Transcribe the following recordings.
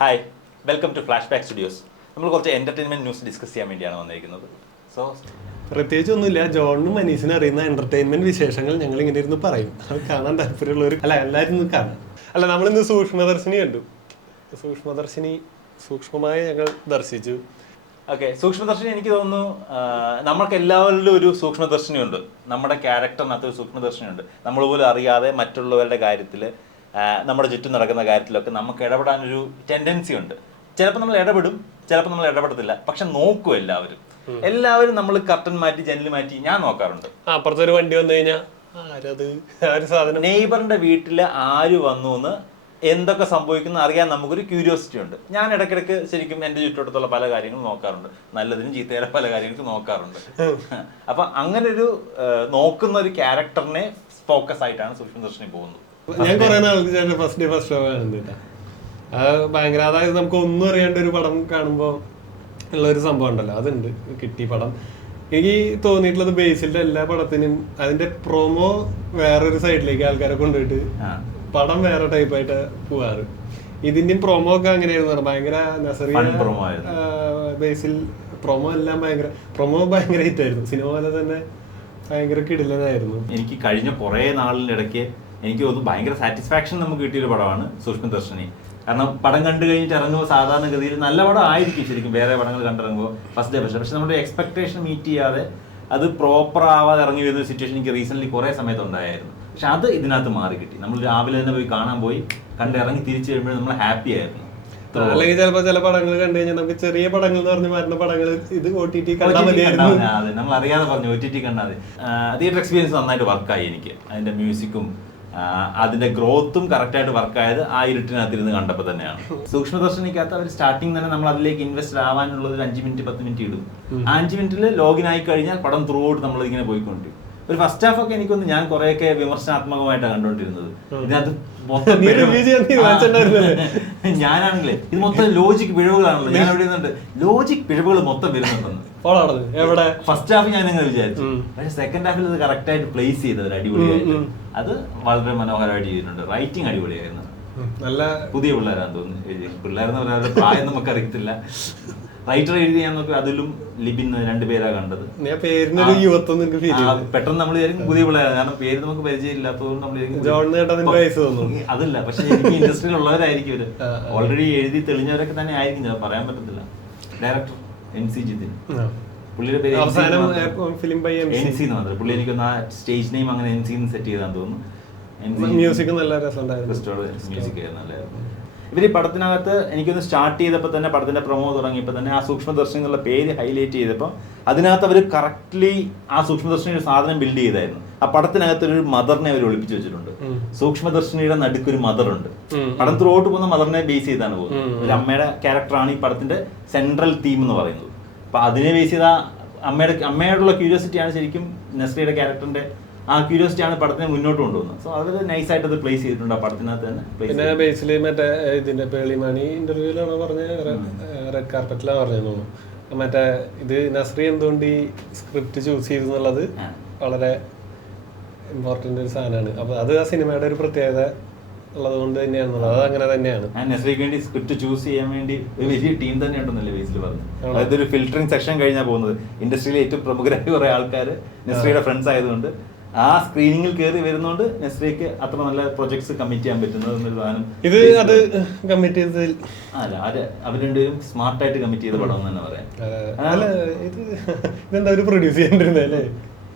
Hi, welcome to flashback studios. നമ്മൾ കുറച്ച് entertainment news discuss ചെയ്യാൻ വേണ്ടിയാണ് വന്നിരിക്കുന്നത്. സോ പ്രത്യേകിച്ച് ഒന്നുമില്ല, ജോണിനും മനീഷിനും അറിയുന്ന എന്റർടൈൻമെന്റ് വിശേഷങ്ങൾ ഞങ്ങൾ ഇങ്ങനെ ഇരുന്ന് പറയും. അത് കാണാൻ താല്പര്യമുള്ളവർ എല്ലാവരും ഇന്ന് കാണാം. നമ്മളിന്ന് സൂക്ഷ്മദർശിനി കണ്ടു. സൂക്ഷ്മദർശിനി സൂക്ഷ്മമായി ഞങ്ങൾ ദർശിച്ചു. ഓക്കെ, സൂക്ഷ്മദർശിനി എനിക്ക് തോന്നുന്നു നമ്മൾക്ക് എല്ലാവരിലും ഒരു സൂക്ഷ്മദർശിനിയുണ്ട്. നമ്മുടെ ക്യാരക്ടറിനകത്ത് ഒരു സൂക്ഷ്മദർശിനിയുണ്ട്. നമ്മൾ പോലും അറിയാതെ മറ്റുള്ളവരുടെ കാര്യത്തിൽ, നമ്മുടെ ചുറ്റും നടക്കുന്ന കാര്യത്തിലൊക്കെ നമുക്ക് ഇടപെടാനൊരു ടെൻഡൻസി ഉണ്ട്. ചിലപ്പോൾ നമ്മൾ ഇടപെടും, ചിലപ്പോൾ നമ്മൾ ഇടപെടത്തില്ല. പക്ഷെ നോക്കും എല്ലാവരും നമ്മൾ കർട്ടൻ മാറ്റി ജനൽ മാറ്റി ഞാൻ നോക്കാറുണ്ട്. അപ്പുറത്തൊരു വണ്ടി വന്നു കഴിഞ്ഞാൽ നെയ്ബറിന്റെ വീട്ടിൽ ആര് വന്നു എന്ന് എന്തൊക്കെ സംഭവിക്കുന്നു അറിയാൻ നമുക്കൊരു ക്യൂരിയോസിറ്റി ഉണ്ട്. ഞാൻ ഇടയ്ക്കിടയ്ക്ക് ശരിക്കും എൻ്റെ ചുറ്റോട്ടത്തുള്ള പല കാര്യങ്ങളും നോക്കാറുണ്ട്, നല്ലതിനും ചീത്തയുടെ പല കാര്യങ്ങളും നോക്കാറുണ്ട്. അപ്പൊ അങ്ങനെ ഒരു നോക്കുന്ന ഒരു ക്യാരക്ടറിനെ ഫോക്കസ് ആയിട്ടാണ് സൂക്ഷ്മദർശിനി പോകുന്നത്. ഞാൻ കുറെ നാൾക്ക് ഫസ്റ്റ് ഷോ കാണുന്നില്ല. അത് ഭയങ്കര, അതായത് നമുക്ക് ഒന്നും അറിയാണ്ട് ഒരു പടം കാണുമ്പോൾ ഉള്ളൊരു സംഭവം ഉണ്ടല്ലോ, അതുണ്ട് കിട്ടി പടം. എനിക്ക് തോന്നിയിട്ടുള്ളത് ബേസിലെ എല്ലാ പടത്തിനും അതിന്റെ പ്രൊമോ വേറൊരു സൈഡിലേക്ക് ആൾക്കാരെ കൊണ്ടുപോയിട്ട് പടം വേറെ ടൈപ്പായിട്ട് പോവാറ്. ഇതിന്റെയും പ്രൊമോ ഒക്കെ അങ്ങനെയായിരുന്നു. ഭയങ്കര ബേസിൽ പ്രൊമോ എല്ലാം ഭയങ്കര ഹിറ്റായിരുന്നു. സിനിമ പോലെ തന്നെ ഭയങ്കര കിടിലനായിരുന്നു. എനിക്ക് കഴിഞ്ഞ കുറേ നാളിനിടയ്ക്ക് എനിക്ക് തോന്നുന്നു ഭയങ്കര സാറ്റിസ്ഫാക്ഷൻ നമുക്ക് കിട്ടിയൊരു പടമാണ് സൂക്ഷ്മദർശിനി. കാരണം പടം കണ്ടു കഴിഞ്ഞിട്ട് ഇറങ്ങുമ്പോൾ സാധാരണഗതിയിൽ നല്ല പടം ആയിരിക്കും ശരിക്കും, വേറെ പടങ്ങൾ കണ്ടിറങ്ങുമ്പോൾ ഫസ്റ്റ് ഡേ പക്ഷേ നമ്മുടെ എക്സ്പെക്ടേഷൻ മീറ്റ് ചെയ്യാതെ അത് പ്രോപ്പർ ആവാതെ ഇറങ്ങി വരുന്ന സിറ്റുവേഷൻ എനിക്ക് റീസെൻ്റ്ലി കുറേ സമയത്ത് ഉണ്ടായിരുന്നു. പക്ഷെ അത് ഇതിനകത്ത് മാറി കിട്ടി. നമ്മൾ രാവിലെ തന്നെ പോയി കാണാൻ പോയി, കണ്ടിറങ്ങി തിരിച്ചു വരുമ്പോഴും നമ്മൾ ഹാപ്പി ആയിരുന്നു. അല്ലെങ്കിൽ ചിലപ്പോൾ ചില പടങ്ങൾ കണ്ടു കഴിഞ്ഞാൽ നമുക്ക് ചെറിയ പടങ്ങൾ എന്ന് പറഞ്ഞ് വരുന്ന പടങ്ങൾ ഇത് OTT കണ്ടാൽ മതിയായിരുന്നു. അതെ, നമ്മൾ അറിയാതെ പറഞ്ഞു OTT കണ്ടാൽ മതി. തിയേറ്റർ എക്സ്പീരിയൻസ് നന്നായിട്ട് വർക്കായി എനിക്ക്. അതിൻ്റെ മ്യൂസിക്കും അതിന്റെ ഗ്രോത്തും കറക്റ്റായിട്ട് വർക്കായത് ആ ഇരുട്ടിനകത്തിരുന്ന് കണ്ടപ്പോൾ തന്നെയാണ്. സൂക്ഷ്മദർശിനിക്കകത്ത് അവർ സ്റ്റാർട്ടിങ് തന്നെ നമ്മൾ അതിലേക്ക് ഇൻവെസ്റ്റ് ആവാനുള്ളത് ഒരു 5 മിനിറ്റ് 10 മിനിറ്റ് ഇടും. 5 മിനിറ്റിൽ ലോഗിൻ ആയി കഴിഞ്ഞാൽ പടം ത്രൂ ഔട്ട് നമ്മൾ ഇങ്ങനെ പോയിക്കൊണ്ടിരിക്കും. ഒരു ഫസ്റ്റ് ഹാഫ് ഒക്കെ എനിക്കൊന്ന് ഞാൻ കുറെയൊക്കെ വിമർശനാത്മകമായിട്ടാണ് കണ്ടുകൊണ്ടിരുന്നത്. ഇതിനകത്ത് ഞാനാണെങ്കിലേ ഇത് മൊത്തം ലോജിക് പിഴവുകളാണല്ലോ. ഞാൻ എവിടെ നിന്നുണ്ട് ലോജിക് പിഴവുകൾ മൊത്തം വരുന്നുണ്ടെന്ന് ഫസ്റ്റ് ഹാഫ് ഞാൻ അങ്ങനെ വിചാരിച്ചു. പക്ഷെ സെക്കൻഡ് ഹാഫിൽ ഇത് കറക്റ്റ് ആയിട്ട് പ്ലേസ് ചെയ്തത് അടിപൊളിയായിട്ട്. അത് വളരെ മനോഹരമായിട്ട് ചെയ്തിട്ടുണ്ട്. റൈറ്റിംഗ് അടിപൊളിയായിരുന്നു. നല്ല പുതിയ പിള്ളേരാന്ന് തോന്നുന്നു. പിള്ളേരെന്ന് പറയാതെ പ്രായം നമുക്ക് അറിയത്തില്ല. റൈറ്റർ എഴുതി ഞാൻ നോക്കി, അതിലും ലിബിൻ 2 പേരാ കണ്ടത്. പെട്ടെന്ന് നമ്മൾ വിചാരിക്കും പുതിയ പിള്ളേരാണ്, കാരണം പേര് നമുക്ക് പരിചയമില്ലാത്തതുകൊണ്ട് നമ്മൾ അതല്ല. പക്ഷെ എനിക്ക് ഇൻഡസ്ട്രിയിൽ ഉള്ളവരായിരിക്കും ഇവര്, ഓൾറെഡി എഴുതി തെളിഞ്ഞവരൊക്കെ തന്നെ ആയിരിക്കും, പറയാൻ പറ്റത്തില്ല. ഡയറക്ടർ NC ജിതിൻ, പുള്ളിയുടെ പേര് NC എന്ന് പറഞ്ഞത്. പുള്ളി എനിക്കൊന്ന് ആ സ്റ്റേജ് നെയിം അങ്ങനെ NC സെറ്റ് ചെയ്താന്ന് തോന്നുന്നു. മ്യൂസിക് നല്ല രസമുണ്ടായിരുന്നു. മ്യൂസിക് നല്ലതായിരുന്നു. ഇവർ ഈ പടത്തിനകത്ത് എനിക്കൊന്ന് സ്റ്റാർട്ട് ചെയ്തപ്പോൾ തന്നെ, പടത്തിന്റെ പ്രൊമോ തുടങ്ങിയപ്പോൾ തന്നെ ആ സൂക്ഷ്മദർശിനി എന്നുള്ള പേര് ഹൈലൈറ്റ് ചെയ്തപ്പോൾ അതിനകത്ത് അവർ കറക്റ്റ്ലി ആ സൂക്ഷ്മദർശിനി ഒരു സാധനം ബിൽഡ് ചെയ്തായിരുന്നു. ആ പടത്തിനകത്ത് ഒരു മദറിനെ അവർ ഒളിപ്പിച്ചു വെച്ചിട്ടുണ്ട്. സൂക്ഷ്മദർശിനിയുടെ നടുക്കൊരു മദറുണ്ട്. പടം ത്രൂ ഔട്ട് പോകുന്ന മദറിനെ ബേസ് ചെയ്താണ് പോകുന്നത്. ഒരു അമ്മയുടെ ക്യാരക്ടറാണ് ഈ പടത്തിന്റെ സെൻട്രൽ തീം എന്ന് പറയുന്നത്. അപ്പൊ അതിനെ ബേസ് ചെയ്ത അമ്മയോടുള്ള ക്യൂരിയോസിറ്റിയാണ് ശരിക്കും നസ്രിയുടെ ക്യാരക്ടറിന്റെ ആ ക്യൂരിയോസിറ്റിയാണ് പടത്തിനെ മുന്നോട്ട് കൊണ്ടുപോകുന്നത്. സോ അത് നൈസായിട്ട് അത് പ്ലേസ് ചെയ്തിട്ടുണ്ട് ആ പടത്തിനകത്ത് തന്നെ. പിന്നെ ബേസിൽ മറ്റേ ഇതിന്റെ പേളിമണി ഇന്റർവ്യൂലാണ് പറഞ്ഞ, റെഡ് കാർപ്പറ്റിലാണ് പറഞ്ഞു മറ്റേ ഇത് നസ്രി എന്തുകൊണ്ട് ഈ സ്ക്രിപ്റ്റ് ചൂസ് ചെയ്തു എന്നുള്ളത് വളരെ ഇമ്പോർട്ടന്റ് ഒരു സാധനമാണ്. അപ്പൊ അത് ആ സിനിമയുടെ ഒരു പ്രത്യേകത ഉള്ളത് കൊണ്ട് തന്നെയാണ്. അത് അങ്ങനെ തന്നെയാണ്. നസ്രിക്ക് വേണ്ടി സ്ക്രിപ്റ്റ് ചൂസ് ചെയ്യാൻ വേണ്ടി ഒരു വലിയ ടീം തന്നെ ഉണ്ടെന്നല്ലേ ബേസിൽ പറഞ്ഞു. അതായത് ഒരു ഫിൽറ്ററിംഗ് സെക്ഷൻ കഴിഞ്ഞാൽ പോകുന്നത്. ഇൻഡസ്ട്രിയിലെ ഏറ്റവും പ്രമുഖരായ കുറെ ആൾക്കാർ നസ്രിയുടെ ഫ്രണ്ട്സ് ആയതുകൊണ്ട് ആ സ്ക്രീനിങ്ങിൽ കയറി വരുന്നോണ്ട് നസ്രിക്ക് അത്ര നല്ല പ്രൊജക്ട്സ് കമ്മിറ്റ് ചെയ്യാൻ പറ്റുന്നത്. ഇത് അത് കമ്മിറ്റ് ചെയ്തതിൽ അല്ല, അവർ രണ്ടുപേരും സ്മാർട്ടായിട്ട് കമ്മിറ്റ് ചെയ്ത പടം തന്നെ പറയാം. ഇതെന്താ ഒരു പ്രൊഡ്യൂസ് ചെയ്തിരുന്നല്ലേ?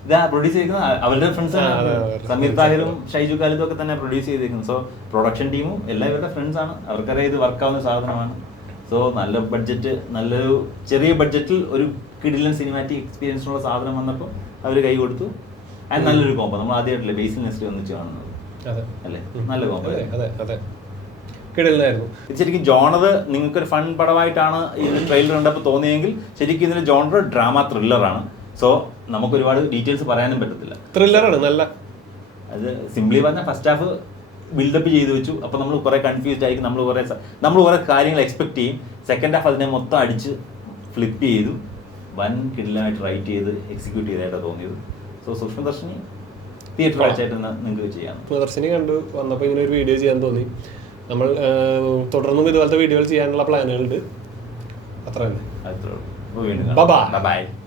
ഇതാ പ്രൊഡ്യൂസ് ചെയ്തിരിക്കുന്നത് അവരുടെ ഫ്രണ്ട്സാണ്. സമീർ താഹിറും ഷൈജു ഖാലിദും ഒക്കെ തന്നെ പ്രൊഡ്യൂസ് ചെയ്തിരിക്കുന്നത്. സോ പ്രൊഡക്ഷൻ ടീമും എല്ലാം ഇവരുടെ ഫ്രണ്ട്സാണ്. അവർക്കറിയാം ഇത് വർക്കാവുന്ന സാധനമാണ്. സോ നല്ല ബഡ്ജറ്റ്, നല്ലൊരു ചെറിയ ബഡ്ജറ്റിൽ ഒരു കിടിലൻ സിനിമാറ്റിക് എക്സ്പീരിയൻസിനുള്ള സാധനം വന്നപ്പോൾ അവർ കൈ കൊടുത്തു. അത് നല്ലൊരു കോമ്പോ. നമ്മൾ ആദ്യമായിട്ടല്ലേ ബേസിൽ നസ്രി ഒന്നിച്ച് കാണുന്നത് അല്ലേ? നല്ല കോമ്പോ. ഇത് ശരിക്കും ജോണർ നിങ്ങൾക്കൊരു ഫൺ പടമായിട്ടാണ് ഈ ട്രെയിലർ കണ്ടപ്പോൾ തോന്നിയെങ്കിൽ ശരിക്കും ഇതിന്റെ ജോണർ ഡ്രാമ ത്രില്ലറാണ്. സോ നമുക്ക് ഒരുപാട് ഡീറ്റെയിൽസ് പറയാനും പറ്റത്തില്ല. ത്രില്ലറാണ് നല്ല. അത് സിംപ്ലി പറഞ്ഞാൽ ഫസ്റ്റ് ഹാഫ് ബിൽഡപ്പ് ചെയ്ത് വെച്ചു. അപ്പോൾ നമ്മൾ കുറെ കൺഫ്യൂസ്ഡ് ആയിരിക്കും. നമ്മൾ കുറെ കാര്യങ്ങൾ എക്സ്പെക്ട് ചെയ്യും. സെക്കൻഡ് ഹാഫ് അതിനെ മൊത്തം അടിച്ച് ഫ്ലിപ്പ് ചെയ്തു വൻ കിടിലമായിട്ട് റൈറ്റ് ചെയ്ത് എക്സിക്യൂട്ട് ചെയ്തായിട്ടാണ് തോന്നിയത്. സോ സൂക്ഷ്മദർശിനി തിയേറ്റർ വാച്ചായിട്ട് നിങ്ങൾക്ക് ചെയ്യാം. സൂക്ഷ്മദർശിനി കണ്ടു വന്നപ്പോൾ ഇങ്ങനെ ഒരു വീഡിയോ ചെയ്യാൻ തോന്നി. നമ്മൾ തുടർന്നും ഇതുപോലത്തെ വീഡിയോകൾ ചെയ്യാനുള്ള പ്ലാനുകളുണ്ട്. അത്ര തന്നെ. അത്രേ ഉള്ളൂ. വീണ്ടും ബൈ. ബൈ.